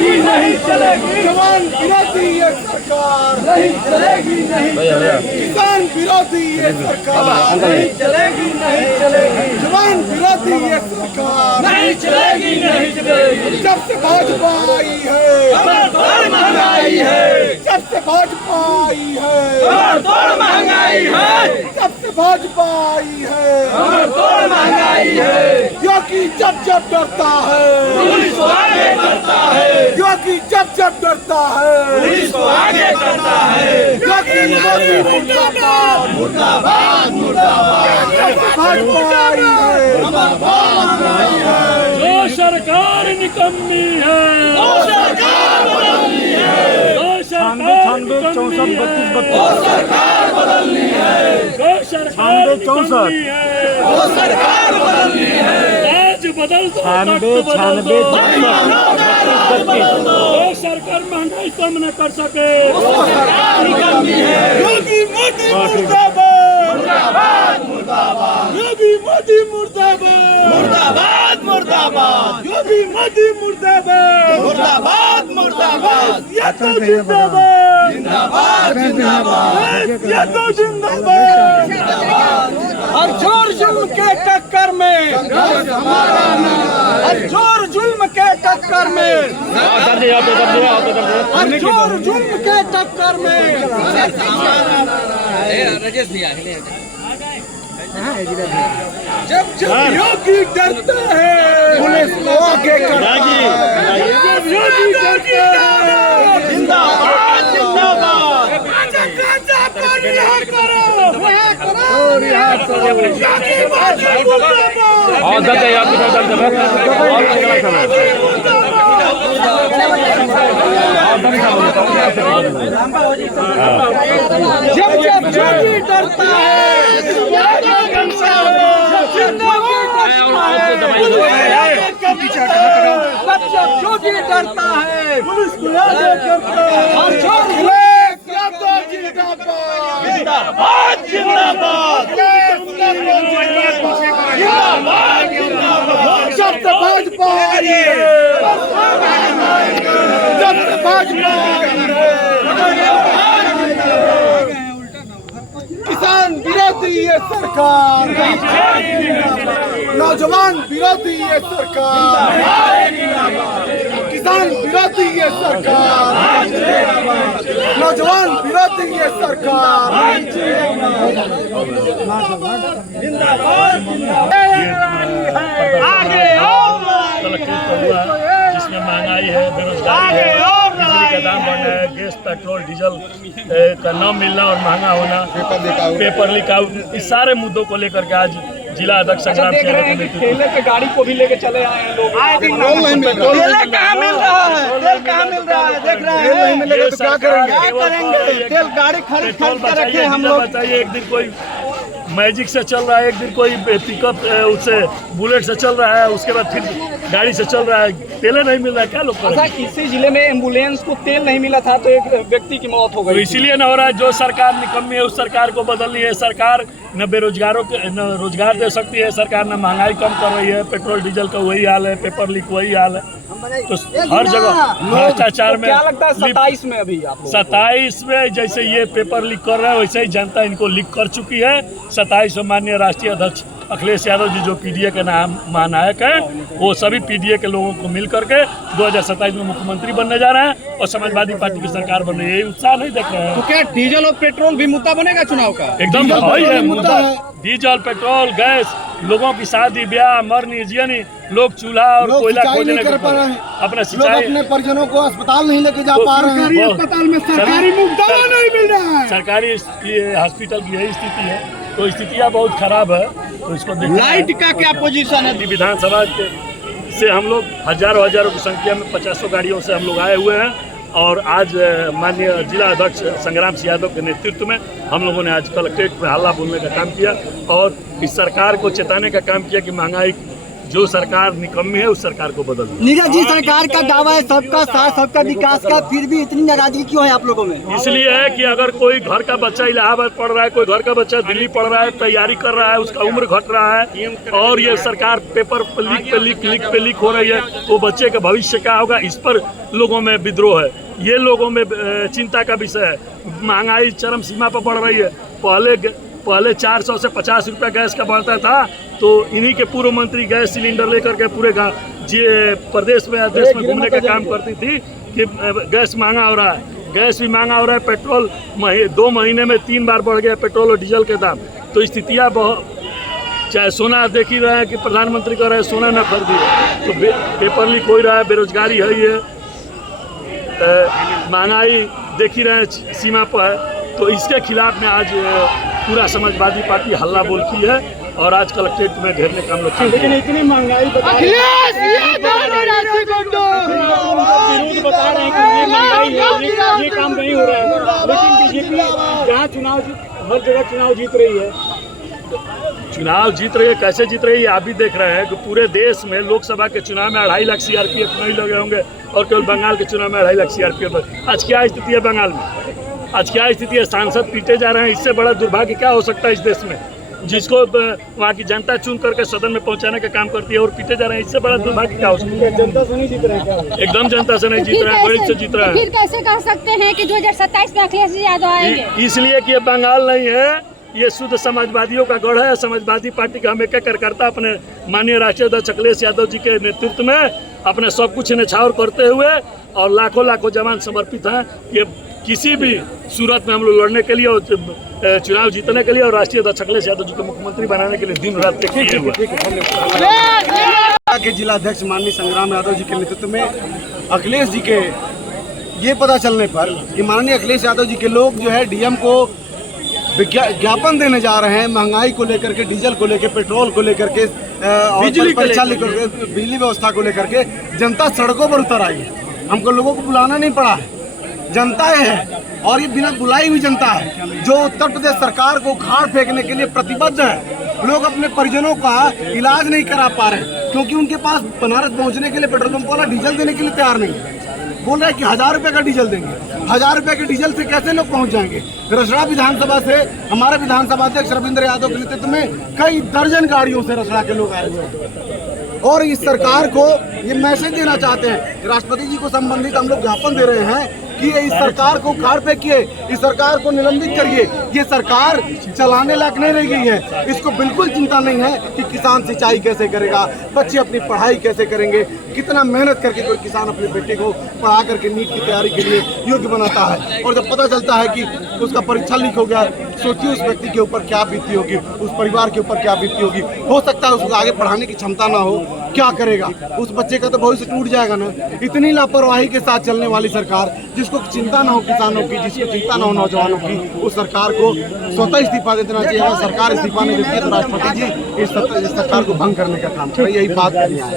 चलेगी नहीं चलेगी, जवान विरोधी ये सरकार नहीं चलेगी नहीं चलेगी, किसान विरोधी ये सरकार नहीं चलेगी नहीं चलेगी, जवान विरोधी ये सरकार नहीं चलेगी नहीं चलेगी। जब से भाजपा आई है तोड़ महंगाई है, जब से भाजपा आई है तोड़ महंगाई है, जब से भाजपा आई है तोड़ महंगाई है। योगी जब जब डरता है पुलिस को आगे करता है, योगी जब जब डरता है पुलिस को आगे करता है। योगी मोदी मुर्दाबाद मुर्दाबाद मुर्दाबाद, जब से भाजपा आई है जो सरकार निकम्मी है, वो सरकार बदलनी है, जो सरकार निकम्मी है, वो सरकार बदलनी है, जो सरकार निकम्मी है, वो सरकार बदलनी है। राज बदल दो, तख्त बदल दो, जो सरकार महंगाई कम न कर सके, योगी मोदी मुर्दाबाद मुर्दाबाद मुर्दाबाद, योगी मोदी मुर्दाबाद मुर्दाबाद मुर्दाबाद, योगी मोदी मुर्दाबाद मुर्दाबाद मुर्दाबाद, यादव जिंदाबाद जिंदाबाद जिंदाबाद, यादव जिंदाबाद हर जोर जुल्म के टक्कर में हर जोर जुल्म के टक्कर में हर जोर जुल्म के टक्कर में जब जब योगी डरता है पुलिस को आगे करता है जब योगी डरता है जिंदाबाद जिंदाबाद, जब जब योगी डरता है जब जब योगी डरता है पुलिस को आगे करता है और यादव जिंदाबाद जिंदाबाद जिंदाबाद, जिंदाबाद जिंदाबाद, जब से भाजपा आई है जब से भाजपा आई है किसान विरोधी ये सरकार नौजवान विरोधी ये सरकार किसान विरोधी ये सरकार नौजवान विरोधी ये सरकार आगे कलेक्ट्रेट पर हुआ, जिसमें महंगाई है, बेरोजगारी है, बिजली का दाम बढ़ना है, गैस पेट्रोल डीजल का न मिलना और महंगा होना, पेपर लीक आउट, इस सारे मुद्दों को लेकर के आज जिला अध्यक्ष संग्राम सिंह ठेले पे गाड़ी को भी लेके चले आए हैं लोग। तेल कहाँ मिल रहा है तेल कहाँ मिल रहा है देख रहे हैं नहीं मिलेगा तो क्या करेंगे तेल गाड़ी खरीद खरीद के रखे हम लोग बताइए, एक दिन कोई मैजिक से चल रहा है, एक दिन कोई पिकअप उससे बुलेट से चल रहा है, उसके बाद फिर गाड़ी से चल रहा है, तेल नहीं मिल रहा है, क्या लोग करेंगे? इसी जिले में एम्बुलेंस को तेल नहीं मिला था तो एक व्यक्ति की मौत हो तो गई। इसीलिए न हो रहा है। जो सरकार निकम्मी है उस सरकार को बदलनी है। सरकार न बेरोजगारों के न रोजगार दे सकती है, सरकार न महंगाई कम कर रही है, पेट्रोल डीजल का वही हाल है, पेपर लीक वही हाल है, तो हर जगह भ्रष्टाचार में। क्या लगता है 27 में अभी आप लोग 27 में जैसे ये पेपर लीक कर रहा है वैसे ही जनता इनको लीक कर चुकी है। 27 में माननीय राष्ट्रीय अध्यक्ष अखिलेश यादव जी जो पीडीए के नाम महानायक हैं, वो सभी पीडीए के लोगों को मिल करके 2027 में मुख्यमंत्री बनने जा रहे हैं और समाजवादी पार्टी की सरकार बन रही है। यही उत्साह नहीं देख रहे हैं। तो क्या डीजल और पेट्रोल भी मुद्दा बनेगा चुनाव का? एकदम वही है मुद्दा। डीजल पेट्रोल गैस, लोगों की शादी ब्याह मरनी जियनी, लोग चूल्हा और कोयला खोजने के अपना लोग सिंचाई अपने परिजनों को अस्पताल नहीं लेके जा पा रहे हैं सरकारी अस्पताल में सरकारी मुफ्त दवा नहीं मिल रहा है सरकारी हॉस्पिटल की यही स्थिति है। तो स्थितियाँ बहुत खराब है, तो इसको लाइट का क्या पोजीशन है? विधानसभा से हम लोग हजारों की संख्या में 50 गाड़ियों से हम लोग आए हुए हैं और आज माननीय जिला अध्यक्ष संग्राम सिंह यादव के नेतृत्व में हम लोगों ने आज कलेक्ट्रेट में हल्ला बोलने का काम किया और इस सरकार को चेताने का काम किया कि महंगाई जो सरकार निकम्मी है उस सरकार को बदल दो। नीरज जी, सरकार का दावा है सबका साथ सबका विकास का, फिर भी इतनी नाराजगी क्यों है आप लोगों में? इसलिए है कि अगर कोई घर का बच्चा इलाहाबाद पढ़ रहा है, कोई घर का बच्चा दिल्ली पढ़ रहा है, तैयारी कर रहा है, उसका उम्र घट रहा है और ये सरकार पेपर पे लीक हो रही है, वो बच्चे का भविष्य क्या होगा, इस पर लोगों में विद्रोह है, ये लोगों में चिंता का विषय है। महंगाई चरम सीमा पर बढ़ रही है। पहले 400 से 50 रुपया गैस का बढ़ता था, तो इन्हीं के पूर्व मंत्री गैस सिलेंडर लेकर के पूरे प्रदेश में देश में घूमने का काम करती थी कि गैस महंगा हो रहा है, गैस भी महंगा हो रहा है, पेट्रोल 2 महीने में 3 बार बढ़ गया पेट्रोल और डीजल के दाम। तो स्थितियाँ बहुत, चाहे सोना देख ही रहे हैं कि प्रधानमंत्री कह रहे हैं सोना न खरीदिए, तो पेपर लीक हो रहा है, बेरोजगारी है, ये महंगाई देख ही रहे हैं सीमा पर है। तो इसके खिलाफ में आज पूरा समाजवादी पार्टी हल्ला बोल की है और आज कलेक्ट्रेट में घेरने का हम लोग। लेकिन इतनी महंगाई बता रहे हैं कि ये महंगाई है, ये काम नहीं हो रहा है, लेकिन बीजेपी जहाँ हर जगह चुनाव जीत रही है। चुनाव जीत रही है, कैसे जीत रही है आप भी देख रहे हैं कि पूरे देश में लोकसभा के चुनाव में 2.5 लाख CRPF नहीं लगे होंगे और केवल बंगाल के चुनाव में 2.5 लाख CRPF। आज क्या स्थिति है बंगाल में, आज क्या स्थिति है, सांसद पीटे जा रहे हैं। इससे बड़ा दुर्भाग्य क्या हो सकता है इस देश में, जिसको वहाँ की जनता चुन करके सदन में पहुँचाने का काम करती है और पीटे जा रहे हैं। इससे बड़ा दुर्भाग्य क्या हो सकता है? जनता से नहीं जीत रहे क्या? एकदम जनता से नहीं जीत रहे हैं, गरीब से जीत रहे हैं। फिर कैसे कह सकते हैं कि 2027 में अखिलेश यादव आएंगे? इसलिए कि ये बंगाल नहीं है, ये शुद्ध समाजवादियों का गढ़ है। समाजवादी पार्टी का हम एक कार्यकर्ता अपने माननीय राष्ट्रीय अध्यक्ष अखिलेश यादव जी के नेतृत्व में अपने सब कुछ न्यौछावर करते हुए और लाखों जवान समर्पित हैं। ये किसी भी सूरत में हम लोग लड़ने के लिए और चुनाव जीतने के लिए और राष्ट्रीय अध्यक्ष अखिलेश यादव जी को मुख्यमंत्री बनाने के लिए दिन रात एक किए हुए। के जिलाध्यक्ष माननीय संग्राम यादव जी के नेतृत्व में अखिलेश जी के ये पता चलने पर कि माननीय अखिलेश यादव जी के लोग जो है डीएम को ज्ञापन देने जा रहे हैं महंगाई को लेकर के, डीजल को लेकर, पेट्रोल को लेकर के, बिजली परीक्षा लेकर के, बिजली व्यवस्था को लेकर के जनता सड़कों पर उतर आई है। हमको लोगों को बुलाना नहीं पड़ा है, जनता है और ये बिना बुलाई हुई जनता है जो उत्तर प्रदेश सरकार को उखाड़ फेंकने के लिए प्रतिबद्ध है। लोग अपने परिजनों का इलाज नहीं करा पा रहे क्योंकि उनके पास बनारस पहुंचने के लिए पेट्रोल पंप वाला डीजल देने के लिए तैयार नहीं है। बोल रहे हैं कि 1000 रुपये का डीजल देंगे, 1000 रुपये के डीजल से कैसे लोग पहुंच जाएंगे? रसड़ा विधानसभा से हमारे विधानसभा अध्यक्ष रविंद्र यादव के नेतृत्व में कई दर्जन गाड़ियों से रसड़ा के लोग आए हुए हैं और इस सरकार को ये मैसेज देना चाहते हैं। राष्ट्रपति जी को संबंधित हम लोग ज्ञापन दे रहे हैं कि इस सरकार को उखाड़ फेंकिए, इस सरकार को निलंबित करिए। ये सरकार चलाने लायक नहीं रह गई है। इसको बिल्कुल चिंता नहीं है कि किसान सिंचाई कैसे करेगा, बच्चे अपनी पढ़ाई कैसे करेंगे, कितना मेहनत करके कोई किसान अपने बेटे को पढ़ा करके नीट की तैयारी के लिए योग्य बनाता है और जब पता चलता है कि उसका परीक्षा लीक हो गया, सोचिए उस व्यक्ति के ऊपर क्या बीती होगी, उस परिवार के ऊपर क्या बीती होगी। हो सकता है उसको आगे पढ़ाने की क्षमता ना हो, क्या करेगा? उस बच्चे का तो भविष्य टूट जाएगा ना। इतनी लापरवाही के साथ चलने वाली सरकार, जिसको चिंता ना हो किसानों की, जिसको चिंता ना हो नौजवानों की, उस सरकार को स्वतः इस्तीफा दे देना चाहिए। अगर सरकार इस्तीफा नहीं देती है तो राष्ट्रपति जी इस सरकार को भंग करने का काम करें, यही बात करनी है।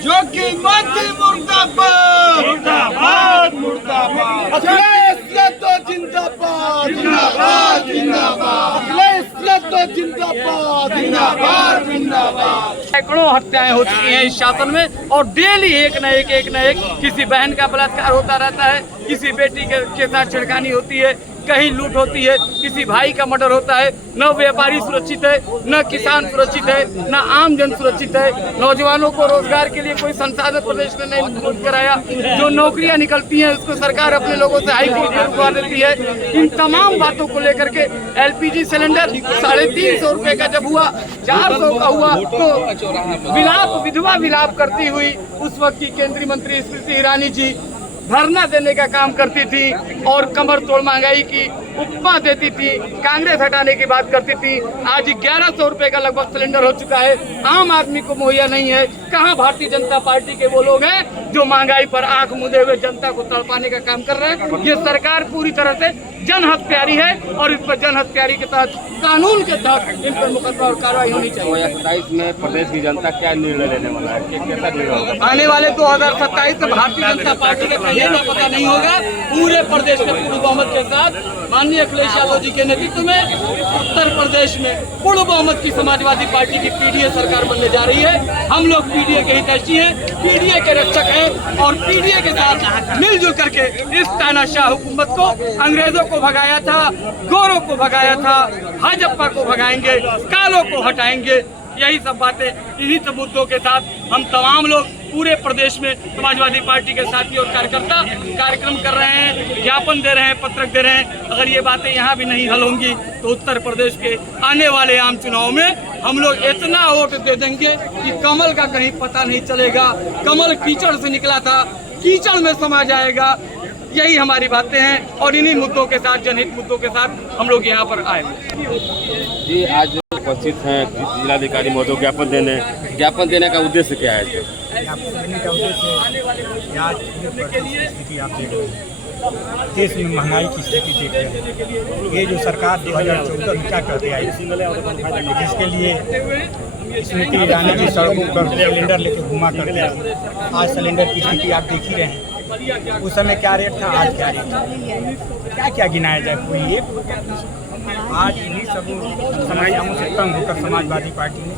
जो कि मध्य मुर्दाबाद मुर्दाबाद मुर्दाबाद, अखिलेश यादव जिंदाबाद जिंदाबाद जिंदाबाद, अखिलेश यादव जिंदाबाद जिंदाबाद जिंदाबाद। सैकड़ों हत्याएं हो चुकी हैं इस शासन में और डेली एक न एक किसी बहन का बलात्कार होता रहता है, किसी बेटी के साथ छिड़खानी होती है, कहीं लूट होती है, किसी भाई का मर्डर होता है। न व्यापारी सुरक्षित है, न किसान सुरक्षित है, न आम जन सुरक्षित है। नौजवानों को रोजगार के लिए कोई संसाधन प्रदेश ने नहीं उपलब्ध कराया। जो नौकरियां निकलती हैं उसको सरकार अपने लोगों से हाई कोर्ट में रुकवा देती है। इन तमाम बातों को लेकर के LPG सिलेंडर 350 रुपये का जब हुआ, 400 का हुआ तो विधवा विलाप करती हुई उस वक्त की केंद्रीय मंत्री स्मृति ईरानी जी धरना देने का काम करती थी और कमर तोड़ महंगाई की उपमा देती थी, कांग्रेस हटाने की बात करती थी। आज 1100 रुपए का लगभग सिलेंडर हो चुका है, आम आदमी को मुहैया नहीं है। कहाँ भारतीय जनता पार्टी के वो लोग हैं जो महंगाई पर आंख मूंदे हुए जनता को तड़पाने का काम कर रहे हैं। ये सरकार पूरी तरह से जन हत्यारी है और इस पर जन हत्यारी के तहत, कानून के तहत इन पर मुकदमा और कार्रवाई होनी चाहिए। 2027 में प्रदेश की जनता क्या निर्णय लेने वाला है, कैसा निर्णय होगा? आने वाले 2027 में भारतीय जनता पार्टी के कहीं ना पता नहीं होगा। पूरे प्रदेश में पूर्ण बहुमत के साथ माननीय अखिलेश यादव जी के नेतृत्व में उत्तर प्रदेश में पूर्ण बहुमत की समाजवादी पार्टी की पीडीए सरकार बनने जा रही है। हम लोग पीडीए के हितैषी हैं, पीडीए के रक्षक हैं और पीडीए के साथ मिलजुल करके इस तानाशाह हुकूमत को, अंग्रेजों को भगाया था, गोरों को भगाया था, भाजपा को भगाएंगे, कालों को हटाएंगे। यही सब बातें, इन्हीं सब मुद्दों के साथ हम तमाम लोग पूरे प्रदेश में समाजवादी पार्टी के साथी और कार्यकर्ता कार्यक्रम कर रहे हैं, ज्ञापन दे रहे हैं, पत्रक दे रहे हैं। अगर ये बातें यहाँ भी नहीं हल होंगी तो उत्तर प्रदेश के आने वाले आम चुनाव में हम लोग इतना वोट दे देंगे कि कमल का कहीं पता नहीं चलेगा। कमल कीचड़ से निकला था, कीचड़ में समा जाएगा। यही हमारी बातें हैं और इन्हीं मुद्दों के साथ, जनहित मुद्दों के साथ हम लोग यहाँ पर आए। जी, आज उपस्थित हैं जिलाधिकारी महोदय ज्ञापन देने का उद्देश्य क्या है? ज्ञापन देने का उद्देश्य आज स्थिति आप देख रहे हैं, देश में महंगाई की स्थिति देख रहे हैं। ये जो सरकार 2014 में क्या करके आई, जिसके लिए स्मृति ईरानी की सड़कों पर सिलेंडर लेके घुमा करके आज सिलेंडर की स्थिति आप देख ही रहे हैं। उस समय क्या रेट था, आज क्या रेट था, क्या क्या गिनाया जाए कोई ये। आज इन्हीं सब समस्याओं से तंग होकर समाजवादी पार्टी ने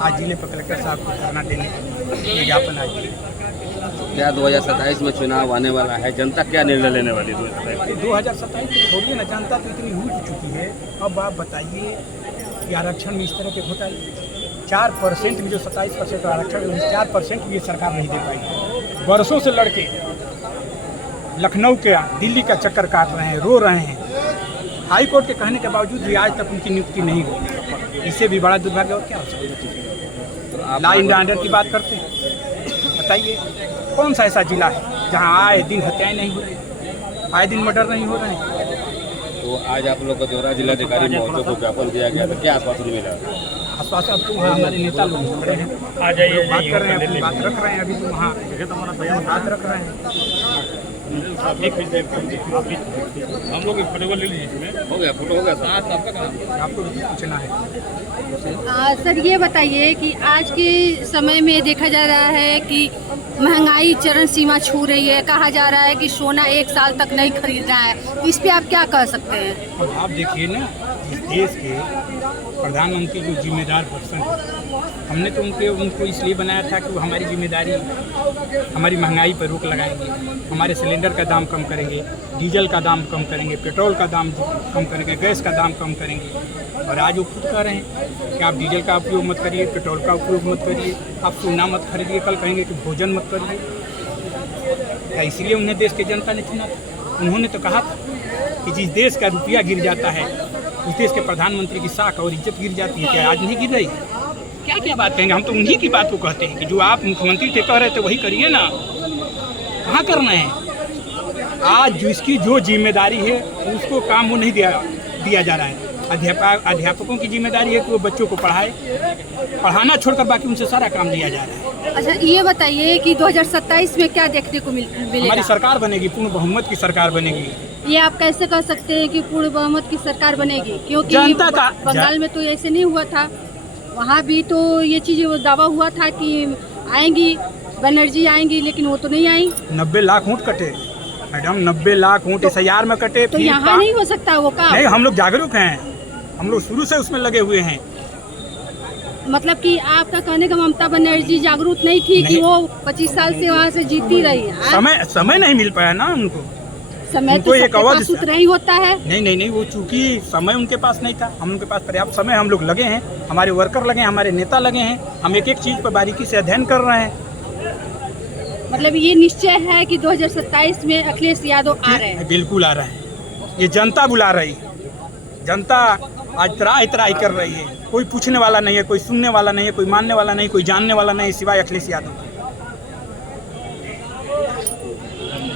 आज जिले पर कलेक्टर साहब को धरना देने के ज्ञापन आज। क्या 2027 में चुनाव आने वाला है, जनता क्या निर्णय लेने वाली है 2027 में? छोड़िए ना, जनता तो इतनी रूठ चुकी है। अब आप बताइए कि आरक्षण में इस तरह के घोटाले 4% में जो 27% आरक्षण है, 4% भी सरकार नहीं दे पाई। बरसों से लड़के लखनऊ के दिल्ली का चक्कर काट रहे हैं, रो रहे हैं। हाई कोर्ट के कहने के बावजूद भी आज तक उनकी नियुक्ति नहीं हुई। इससे भी बड़ा दुर्भाग्य और क्या हो सकता है? लॉ एंड ऑर्डर की बात करते हैं, बताइए कौन सा ऐसा जिला है जहां आए दिन हत्याएं नहीं हो रही, आए दिन मर्डर नहीं हो रहे हैं? तो आज आप लोग का दौरा जिलाधिकारी महोदय को ज्ञापन दिया गया, तो क्या आश्वासन मिला? आश्वासन अब तो वहाँ हमारे नेता लोग खड़े हैं, आ जाइए, बात कर रहे हैं, अपनी बात रख रहे हैं। अभी तो वहाँ बात रख रहे हैं। हम लोग फोटो ले लीजिए, हो गया फोटो हो गया सर, आपको भी पूछना है। सर ये बताइए कि आज के समय में देखा जा रहा है कि महंगाई चरम सीमा छू रही है। कहा जा रहा है कि सोना 1 साल तक नहीं खरीदना है, तो इस पे आप क्या कह सकते हैं? अब आप देखिए ना, इस देश के प्रधानमंत्री जो जिम्मेदार पर्सन है, हमने तो उनको इसलिए बनाया था कि वो हमारी जिम्मेदारी, हमारी महंगाई पर रोक लगाएंगे, हमारे सिलेंडर का दाम कम करेंगे, डीजल का दाम कम करेंगे, पेट्रोल का दाम कम करेंगे, गैस का दाम कम करेंगे। और आज वो खुद कह रहे हैं कि आप डीजल का उपयोग मत करिए, पेट्रोल का उपयोग मत करिए, आप सोना मत खरीदिए, कल कहेंगे कि भोजन मत करिए। इसलिए उन्हें देश की जनता ने चुना था। उन्होंने तो कहा था कि जिस देश का रुपया गिर जाता है, उस देश के प्रधानमंत्री की साख और इज्जत गिर जाती है। क्या आज नहीं गिर रही? क्या क्या बात कहेंगे? हम तो उन्हीं की बात को कहते हैं कि जो आप मुख्यमंत्री थे कह रहे थे वही करिए ना, कहाँ करना है? आज जिसकी जो जिम्मेदारी है उसको काम वो नहीं दिया जा रहा है। अध्यापकों की जिम्मेदारी है कि वो बच्चों को पढ़ाना छोड़कर बाकी उनसे सारा काम दिया जा रहा है। अच्छा ये बताइए कि 2027 में क्या देखने को मिलेगा? हमारी सरकार बनेगी, पूर्ण बहुमत की सरकार बनेगी। ये आप कैसे कह सकते हैं कि पूर्ण बहुमत की सरकार बनेगी? क्योंकि जनता का बंगाल में तो ऐसे नहीं हुआ था, वहाँ भी तो ये चीज़ दावा हुआ था कि आएंगी, बनर्जी आएंगी, लेकिन वो तो नहीं आई। 90 लाख वोट कटे मैडम, 90 लाख वोट SIR में कटे। तो यहाँ नहीं हो सकता वो काम? नहीं, हम लोग जागरूक हैं, हम लोग शुरू से उसमें लगे हुए हैं। मतलब कि आपका कहने का ममता बनर्जी जागरूक नहीं थी कि वो 25 साल से वहाँ से जीती रही है? समय नहीं मिल पाया ना उनको। समय तो सबके पास उतना ही होता है। नहीं, वो चूंकि समय उनके पास नहीं था, हम उनके पास पर्याप्त समय, हम लोग लगे हैं, हमारे वर्कर लगे हैं, हमारे नेता लगे हैं, हम एक एक चीज पर बारीकी से अध्ययन कर रहे हैं। मतलब ये निश्चय है कि 2027 में अखिलेश यादव आ रहे हैं? बिल्कुल आ रहे हैं, ये जनता बुला रही है। जनता आज त्राही कर रही है, कोई पूछने वाला नहीं है, कोई सुनने वाला नहीं है, कोई मानने वाला नहीं, कोई जानने वाला नहीं सिवाय अखिलेश यादव।